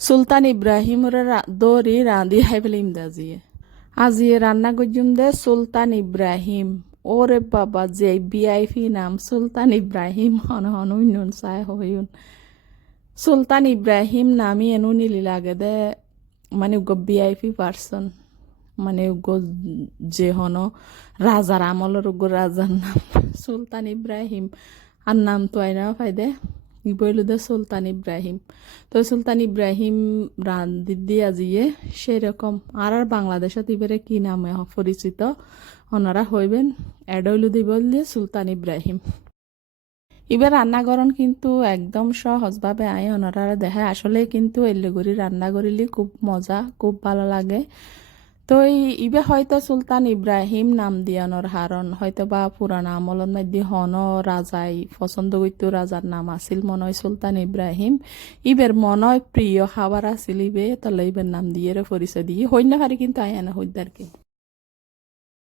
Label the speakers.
Speaker 1: সুলতান ইব্রাহিমর দৌড়ি রাঁধি হাই ফেলিম দাজিয়ে আজিয়ে রান্না গজুম দে সুলতান ইব্রাহিম। ওরে বাবা, যে বিআইপি নাম সুলতান ইব্রাহিম হন হন উন্নন চাই হইউন। সুলতান ইব্রাহিম নামি এনু নিলি লাগে দে মানে উগ বিআইপি পার্সন মানে উগ যে হন রাজার আমলের উগ রাজার নাম সুলতান ইব্রাহিম। আর নাম তো আইনা ফাইদে বইল দে সুলতান ইব্রাহিম তো সুলতান ইব্রাহিম রান্দিদি আজিয়ে সেরকম আর আর বাংলাদেশত ইবারে কি নামে পরিচিত ওনারা হইবেন অ্যাডইলু দিব দিয়ে সুলতান ইব্রাহিম এবার রান্নাগরণ কিন্তু একদম সহজভাবে আয় ওনারা দেখায় আসলে কিন্তু এল্লেগুড়ি রান্না করিলে খুব মজা খুব ভালো লাগে তো ইবে হয়তো সুলতান ইব্রাহিম নাম দিয়ানোর হারণ হয়তো বা পুরানা আমলত মধ্যে হন রাজাই পছন্দ করতো রাজার নাম আছিল মনয় সুলতান ইব্রাহিম। ইবের মনয় প্রিয় খাবার আছিল ইবে, তাহলে ইবের নাম দিয়ে পরিচয় দিয়ে হইনা হারি কিন্তু আয়ানা না হইদারকে।